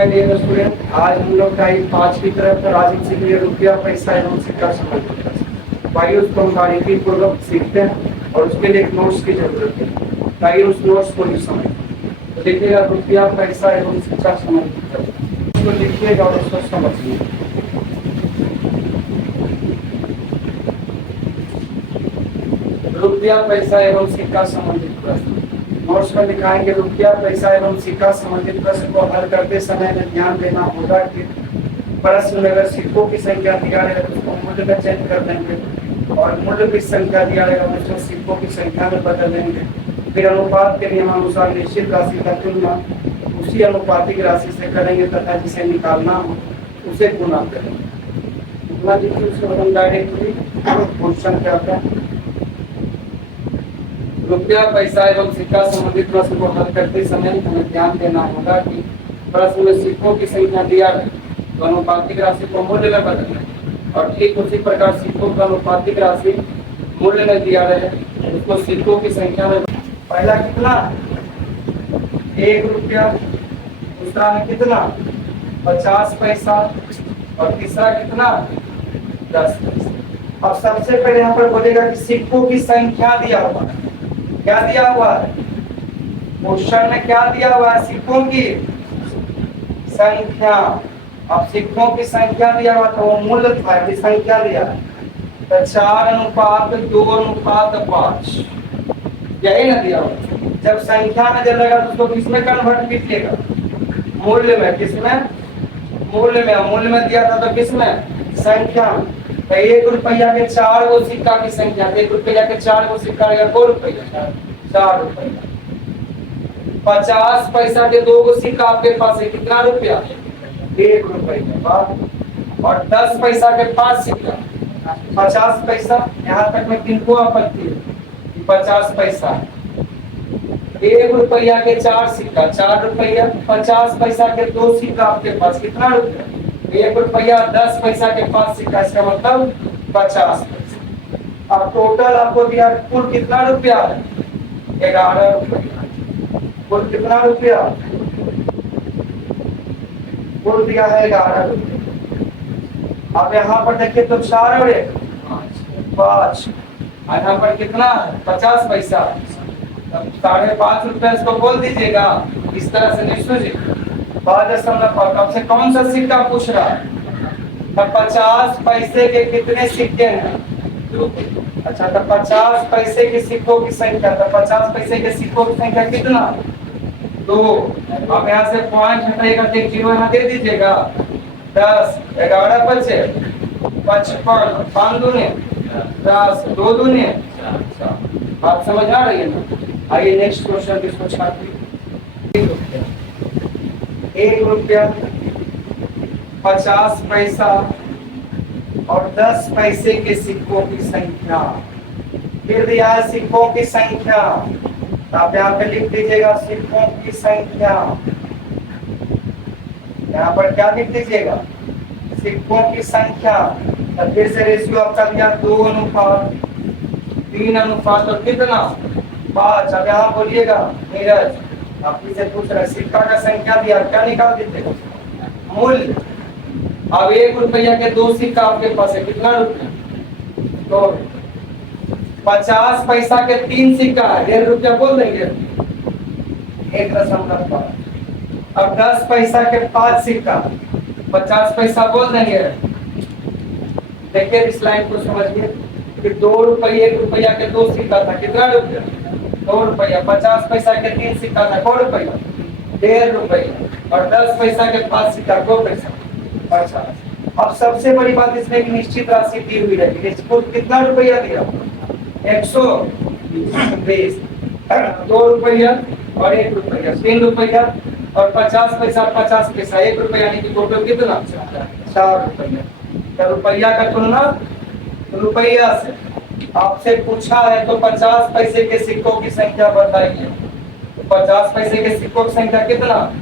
My dear student, आज हम लोग टाइप 5 की तरफ राजनीति के लिए रुपया पैसा एवं सिक्का संबंधित आइए उसको हम बारीकी पूर्वक सीखते हैं और उसके लिए एक नोट्स की जरूरत है। आइए उस नोट्स को समझें। तो देखिएगा रुपया पैसा एवं सिक्का संबंधित उसको लिखिएगा और उसको समझिए। रुपया पैसा एवं सिक्का संबंधित प्रश्न नोट्स में दिखाएंगे। रुपया पैसा एवं सिक्का संबंधित प्रश्न को हल करते समय में ध्यान देना होगा कि प्रश्न में अगर सिक्कों की संख्या दिया रहेगा तो उसको मूल्य में चेंज कर देंगे और मूल्य की संख्या दिया रहेगा तो उसको सिक्कों की संख्या में बदल देंगे। फिर अनुपात के नियमानुसार निश्चित राशि का तुलना उसी अनुपातिक राशि से करेंगे तथा जिसे निकालना हो उसे गुना करेंगे। इतना देखिए उसको हम डायरेक्टली क्वेश्चन करते हैं। रुपया पैसा एवं सिक्का संबंधित प्रश्न को हल करते समय हमें ध्यान देना होगा कि प्रश्न में सिक्कों की संख्या दिया है तो अनुपातिक राशि को मूल्य में बदलना और ठीक उसी प्रकार सिक्कों का अनुपातिक राशि मूल्य में दिया रहे उसको सिक्कों की संख्या में। पहला कितना 1 रुपया, दूसरा में कितना 50 पैसा और तीसरा कितना 10 पैसा। अब सबसे पहले यहाँ पर बोलेगा कि सिक्कों की संख्या दिया हुआ है। क्या दिया हुआ है क्वेश्चन में? क्या दिया हुआ है? सिक्कों की संख्या। अब सिक्कों की संख्या दिया हुआ तो वो मूल्य था कि संख्या दिया है तो 4:2:5 यही ना दिया हुआ। जब संख्या में जब लगा तो उसको किसमें कन्वर्ट कीजिएगा? मूल्य में। किसमें? मूल्य में। मूल्य में दिया था तो किसमें? संख्या। तो 1 रुपया के 4 गो सिक्का की संख्या, 1 रुपया के 4 गो सिक्का रहेगा 2 रुपया 4 रुपया। 50 पैसा के 2 गो सिक्का आपके पास है, कितना रुपया? 1 रुपया। और 10 पैसा के 5 सिक्का 50 पैसा। यहाँ तक में किनको आपत्ति है? 50 पैसा। 1 रुपया के 4 सिक्का 4 रुपया। 50 पैसा के 2 सिक्का आपके पास कितना रुपया? 1 रुपया। 10 पैसा के 5 सिक्का, इसका मतलब 50 पैसा। अब टोटल आपको दिया कुल कितना रुपया है? 11 रुपया। कुल कितना रुपया? कुल दिया है 11 रुपया। अब यहाँ पर देखिए तो 4 और 1 5, यहाँ पर कितना है? 50 पैसा। 5.5 रुपया इसको बोल दीजिएगा इस तरह से। नहीं सुनिए कब से कौन सा सिक्का पूछ रहा है? 50 पैसे के कितने सिक्के हैं? अच्छा तो 50 पैसे के सिक्कों की संख्या, तो 50 पैसे के सिक्कों की संख्या कितना? 2। अब यहाँ से पॉइंट हटाएगा तो 0 यहाँ दे दीजिएगा। 10 11 बचे 55 5 दूने 10 2 दूने। बात समझ आ रही है ना? आइए नेक्स्ट क्वेश्चन इसको छात्रों। 1 रुपया 50 पैसा और 10 पैसे के सिक्कों की संख्या। फिर दिया है सिक्कों की संख्या, तो आप यहाँ पे लिख दीजिएगा सिक्कों की संख्या। यहाँ पर क्या लिख दीजिएगा? सिक्कों की संख्या। तो फिर से रेशियो आपका दिया 2:3 और कितना 5। अब यहाँ बोलिएगा नीरज आपसे से पूछ रहा है सिक्का का संख्या दिया, क्या निकाल देते? मूल्य। अब 1 रुपया के 2 सिक्का आपके पास है, कितना रुपया? तो 50 पैसा के 3 सिक्का है, 1.5 रुपया बोल देंगे 1.5। अब 10 पैसा के 5 सिक्का 50 पैसा बोल देंगे। देखिए इस लाइन को समझिए कि 2 रुपये 1 रुपया के 2 सिक्का था, कितना रुपया? 2 रुपया। 50 पैसा के 3 सिक्का था 2 रुपया 1.5 रुपया और 10 पैसा के 5 सिक्का 2 पैसा 50। अब सबसे बड़ी बात इसमें एक निश्चित राशि दी हुई है। इसको कितना रुपया दिया? 120। 2 रुपया और 1 रुपया 3 रुपया और 50 पैसा 50 पैसा 1 रुपया, यानी कि टोटल कितना? 4 रुपया। तो रुपया का तुलना रुपया से आपसे पूछा है तो 50 पैसे के सिक्कों की संख्या बताइए। तो 50 पैसे के सिक्कों की संख्या कितना?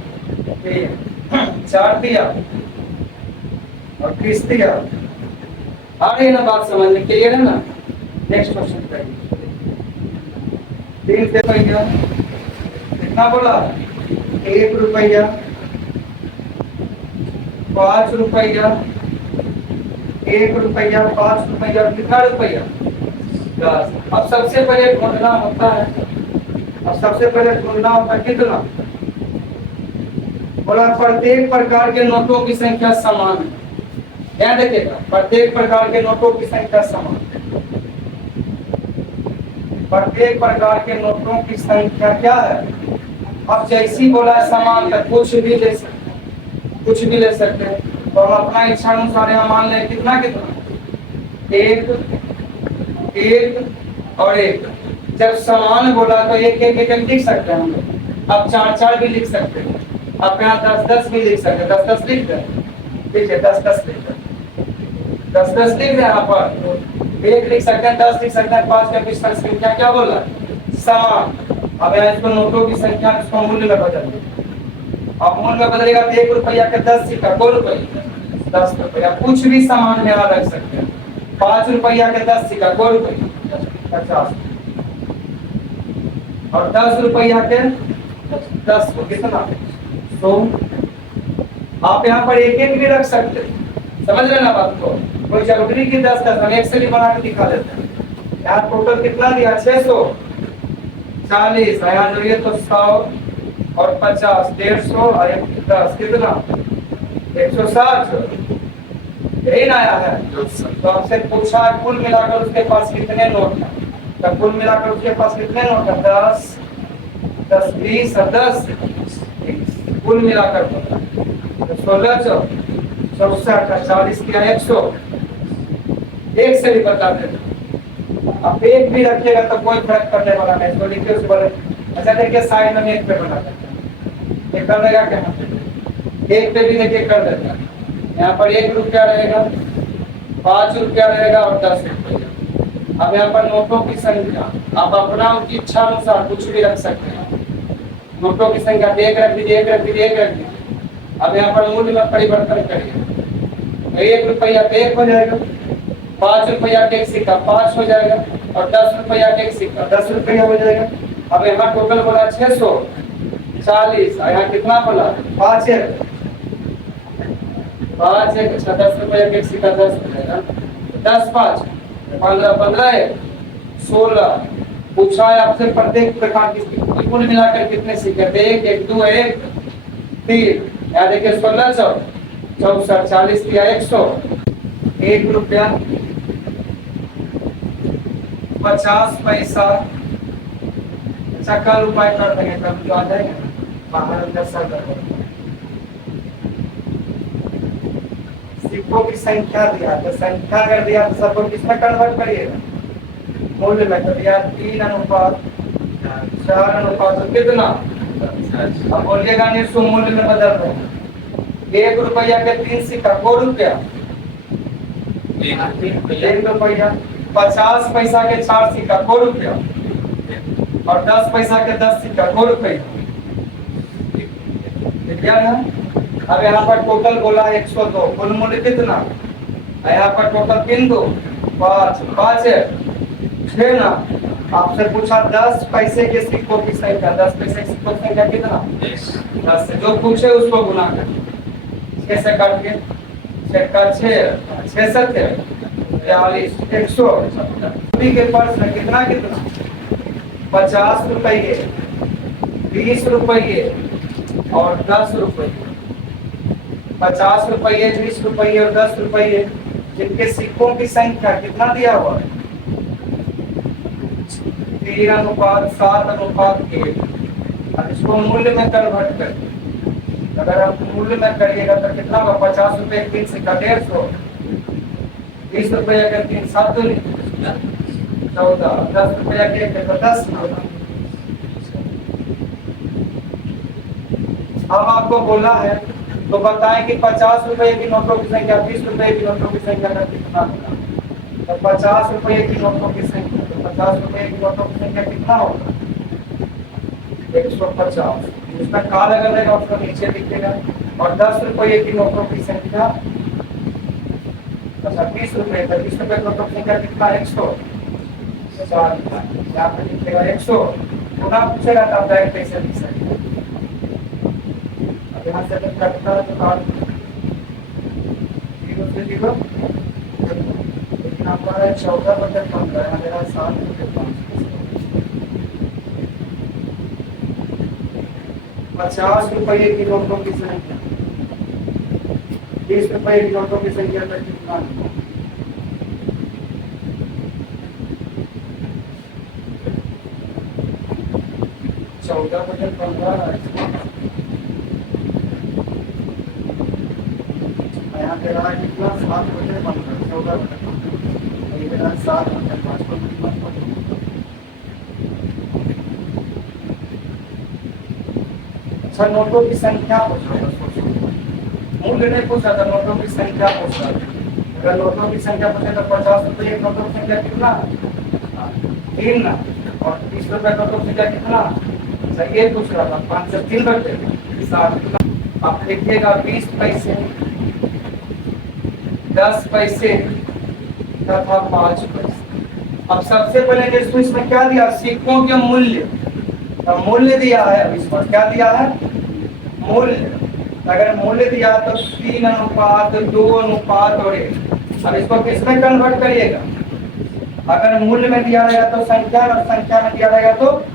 4 दिया और 30 दिया। आ रही ना बात समझ में? क्लियर है ना? नेक्स्ट क्वेश्चन करिए। 3 रुपया कितना बोला? 1 रुपया ₹5, ₹1, ₹5, और कितना रुपया 10। अब सबसे पहले ढूंढना होता है, कितना। बोला प्रत्येक प्रकार के नोटों की संख्या समान है। ध्यान रखिएगा, प्रत्येक प्रकार के नोटों की संख्या समान है। प्रत्येक प्रकार के नोटों की संख्या क्या है। अब जैसी बोला है समान, तो कुछ भी ले सकते हैं। तो हम अपना इच्छा अनुसार यहाँ मान लें कितना, एक और एक। जब समान बोला तो एक लिख सकते हैं हम लोग। अब 4 भी लिख सकते हैं। अब यहाँ 10 भी लिख सकते हैं। 10 लिख दें, ठीक है, 10 लिख दें, 10 लिख दें। यहाँ पर 1 लिख सकते हैं, 10 लिख सकते हैं। 5 का पिछला संख्या क्या बोला, समान। अब यहाँ इसको नोटों की संख्या, इसको मूल्य में बदल दें। अब मूल्य में बदलेगा तो ₹1 के 10 सिक्का, को रुपये ₹10। कुछ भी सामान में यहाँ रख सकते हैं। ₹5 के 10 सिक्का, को रुपये 50। और ₹10 के 10 को कितना 100। आप यहाँ पर एक भी रख सकते हैं। समझ रहे ना बात को। कोई जरूरी की 10 हम एक से भी बना के दिखा देते हैं। यहाँ टोटल कितना दिया, 640। यहाँ जो ये तो 100 और 50, 150 और 10 कितना 160। यही ना आया है। तो आपसे पूछा कुल मिलाकर उसके पास कितने नोट हैं। तो कुल मिलाकर उसके पास कितने नोट हैं, 10, 20 और 10, 20। कुल मिलाकर 16, 64, 40 किया 100। एक से भी बता देते। अब एक भी रखिएगा तो कोई फर्क करने वाला नहीं। इसको लिखिए, उसके बाद अच्छा देखिए साइड में एक पे बना देते हैं। ये कर देगा क्या, एक पे भी देखिए कर देता है। यहाँ पर ₹1 रहेगा, ₹5 रहेगा और ₹10। अब यहाँ पर नोटों की संख्या आप अपना उनकी इच्छा अनुसार कुछ भी रख सकते हैं। नोटों की संख्या एक रख दीजिए, एक रख दीजिए। अब यहाँ पर मूल्य में परिवर्तन करिए। ₹1 पे 1 हो जाएगा, ₹5 के 1 सिक्का 5 हो जाएगा, और ₹10 के 1 सिक्का ₹10 हो जाएगा। अब यहाँ टोटल बोला 640। यहाँ कितना बोला, 5 है, 5 है। अच्छा, ₹10 के 1 सिक्का 10 हो जाएगा। 10 5 15, 15 है 16। पूछा है आपसे प्रत्येक प्रकार की कुल मिलाकर कितने सिक्के, 1 1 2 1 3। यहाँ देखिए 16 64 40 किया 100। ₹1 50 अच्छा, कल उपाय कर देंगे, कल जो आ जाएंगे बाहर अंदर सब कर देंगे। सिक्कों की संख्या दिया तो संख्या कर दिया तो सबको किसमें कन्वर्ट करिएगा, मूल्य में। तो दिया 3:4 तो कितना, अब बोलिएगा नहीं, उसको मूल्य में बदल रहे हैं। ₹1 के 3 सिक्का, को रुपया ₹1। 50 पैसा के 4 सिक्का, को रुपया। और 10 पैसा के 10 सिक्का, को रुपया। अब यहाँ पर टोटल बोला 102। कुल मूल्य कितना, यहाँ पर टोटल 3 2 5 5 है 6 ना। आपसे पूछा 10 पैसे के सिक्कों की संख्या, 10 पैसे के सिक्कों की संख्या कितना, 10 से जो पूछे उसको गुना कर 6 से काट के 6 66 42 100। के पर्स में कितना 50 रुपये, 20 रुपये और 10 रुपये। 50 रुपये, 20 रुपये और 10 रुपये, जिनके सिक्कों की संख्या कितना दिया हुआ है, 3:7:1। अब इसको मूल्य में कन्वर्ट कर, अगर आप मूल्य में करिएगा तो कितना होगा, 50 रुपये के 3 सिक्का 150, 20 रुपये के 3 7 14, 10 रुपये के 1 तो 10 ना। अब आपको बोला है तो बताएं कि 50 रुपये की नोटों की संख्या, 20 रुपये की नोटों की संख्या का कितना होगा। तो 50 रुपये की नोटों की संख्या, 50 रुपये की नोटों की संख्या कितना होगा, 150। उसका काल अगर रहेगा उसको नीचे लिखेगा। और 10 रुपये की नोटों की संख्या, अच्छा 20 रुपये की नोटों की संख्या कितना, 100। यहाँ पे लिखेगा 100। पुनः पूछेगा तो आप डायरेक्ट कैसे लिख सकते हैं। यहाँ से कटता है तो जीरो, लेकिन हमारा 14/15 यहाँ मेरा 7/5। 50 रुपये की नोटों की संख्या, 20 रुपये की नोटों की संख्या का कितना? 14/15 यहाँ पे रहा कितना? 7/15, 14/15, ये मेरा 7/5। अच्छा, नोटों की संख्या पूछ रहा था, मूल्य नहीं पूछ रहा था, नोटों की संख्या पूछ रहा था। अगर नोटों की संख्या पूछे तो 50 रुपये एक नोटों की संख्या कितना? 3 ना। और 20 रुपये नोटों की संख्या कितना? ये पूछ रहा था। 5 से 3 करते 7। आप लिखिएगा 20 पैसे, 10 पैसे तथा 5 पैसे। अब सबसे पहले इसमें क्या दिया? सिक्कों के मूल्य, मूल्य दिया है। अब इस पर क्या दिया है? मूल्य। अगर मूल्य दिया तो 3:2 और 1। अब इसको किसमें कन्वर्ट करिएगा? अगर मूल्य में दिया रहेगा तो संख्या, और संख्या में दिया रहेगा तो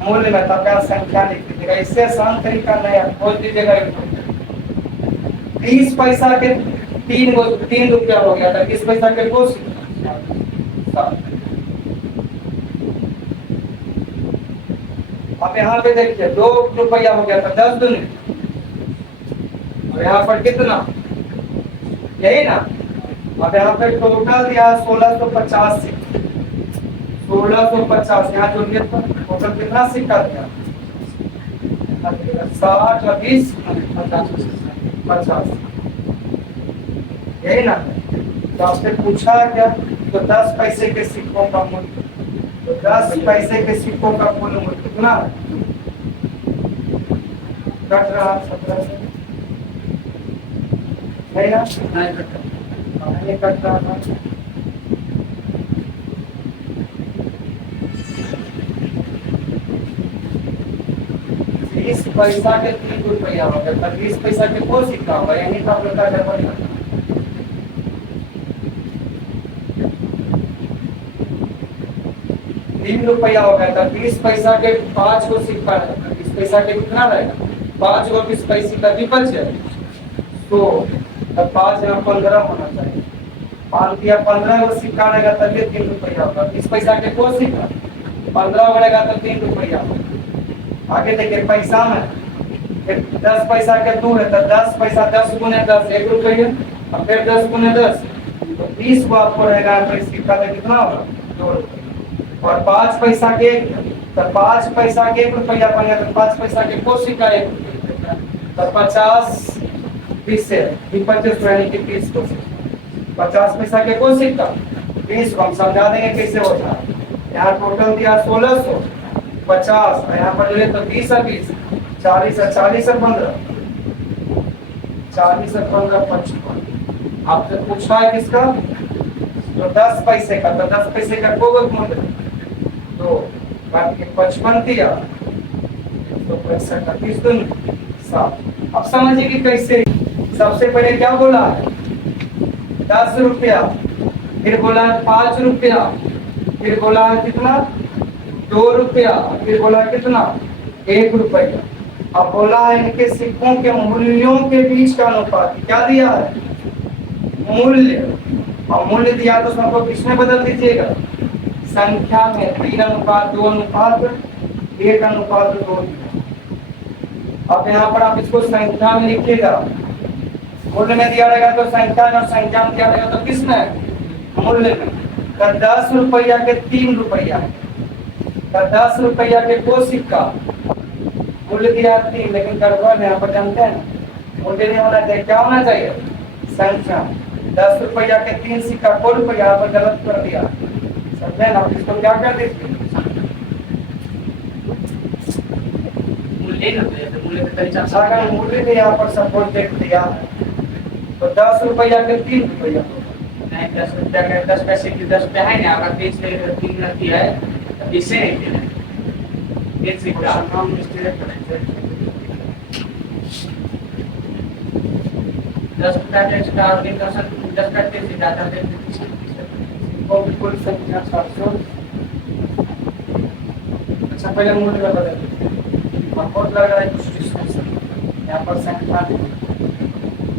मूल्य में, तब क्या संख्या लिख दीजिएगा। इससे आसान तरीका नहीं है, खोज दीजिएगा। 20 पैसा के 3 रुपया हो गया था, 20 पैसा के 2। अब यहाँ पे देखिए 2 रुपया हो गया था, 10 दूनी, और यहाँ पर कितना? यही ना। अब यहाँ पे टोटल दिया 1650। 1650 यहाँ जोड़िए तो टोटल कितना सिक्का दिया? 60 और 20 50, यही ना। तो आपसे पूछा क्या? तो 10 पैसे के सिक्कों का मूल्य, तो 10 पैसे के सिक्कों का मूल्य कितना कट रहा? 17 से नहीं ना, नहीं कट रहा था। पैसा के 3 रुपया हो गया, 20 पैसा के को सिक्का होगा, यानी तो आप लोग का डबल। 3 रुपया हो गया था, 20 पैसा के 5 को सिक्का रहेगा। 20 पैसा के कितना रहेगा? 5 को 20 पैसे का भी बच है, तो 5 में 15 होना चाहिए। 5 दिया 15 को सिक्का रहेगा तब ये 3 रुपया होगा। 20 पैसा के को सिक्का 15 बढ़ेगा तो 3 रुपया होगा। आगे देखिए पैसा में 10 पैसा के 2 है, तो 10 पैसा 10 गुने 10 1 रुपया, और फिर 10 गुने 10 तो 20 को आपको रहेगा। तो सिक्का में कितना होगा? 2 रुपया। और 5 पैसा के 1, तो 5 पैसा के 1 रुपया बन गया, तो 5 पैसा के को सिक्का 1 रुपया, तो 50 20 से 25 यानी कि 30 को 50 पैसा के को सिक्का 20 को हम समझा देंगे कैसे होता है। यहाँ टोटल दिया 1650, यहाँ पर जो तो 20 और 20 40 और 40 और 15 40 और 15 55। आपसे पूछा है किसका? तो 10 पैसे का, तो 10 पैसे का को मूल्य तो बाकी 55 दिया, तो 65 का 30 दूनी 7। अब समझिए कि कैसे। सबसे पहले क्या बोला है? 10 रुपया, फिर बोला है 5 रुपया, फिर बोला है कितना? 2 रुपया, फिर बोला कितना? 1 रुपया। अब बोला है इनके सिक्कों के मूल्यों के बीच का अनुपात। क्या दिया है? मूल्य। और मूल्य दिया तो सबको किसमें बदल दीजिएगा? संख्या में। 3:2:1:2। अब यहाँ पर आप इसको संख्या में लिखिएगा। मूल्य में दिया रहेगा तो संख्या में, और संख्या में दिया रहेगा तो किसमें? मूल्य में। तो 10 रुपया के 3 रुपया, तो 10 रुपया के को सिक्का मूल्य दिया 3, लेकिन गड़बड़ यहाँ पर जानते हैं मूल्य नहीं होना चाहिए। क्या होना चाहिए? संख्या। 10 रुपया के 3 सिक्का को रुपया, यहाँ पर गलत कर दिया, समझे ना। इसको क्या कर दीजिए? अगर मूल्य ने यहाँ पर सपोज देख दिया तो 10 रुपया के 3 रुपया, 10 रुपया के 10 पैसे की 10 रुपया है ना। अगर 20 से 3 रहती है तो इससे नहीं देना, एक सिक्का हम मिस्टेक करेंगे। 10% एक्स्ट्रा और 10% से ज्यादा दे और कुल संख्या 700। अच्छा पहले मूल का बदल और बहुत लग रहा है कुछ डिस्टेंस। यहाँ पर संख्या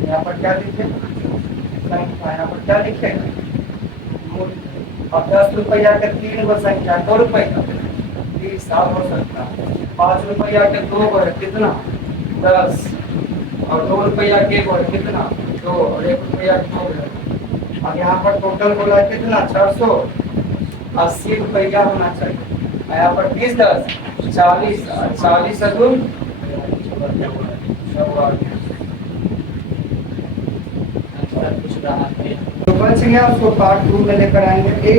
यहाँ पर क्या लिखे संख्या, यहाँ पर क्या लिखे मूल। अब 10 रुपया के 3 गो संख्या 2 रुपये का 30 साल हो सकता है। 5 रुपया के 2 गो है कितना 10 और 2 रुपया के गो है कितना 2 और 1 रुपया 2 है। अब यहाँ पर टोटल बोला है कितना 480 रुपया होना चाहिए। यहाँ पर 20 10 40 40 दून कुछ रहा है। तो बच गया, उसको पार्ट 2 में लेकर आएंगे।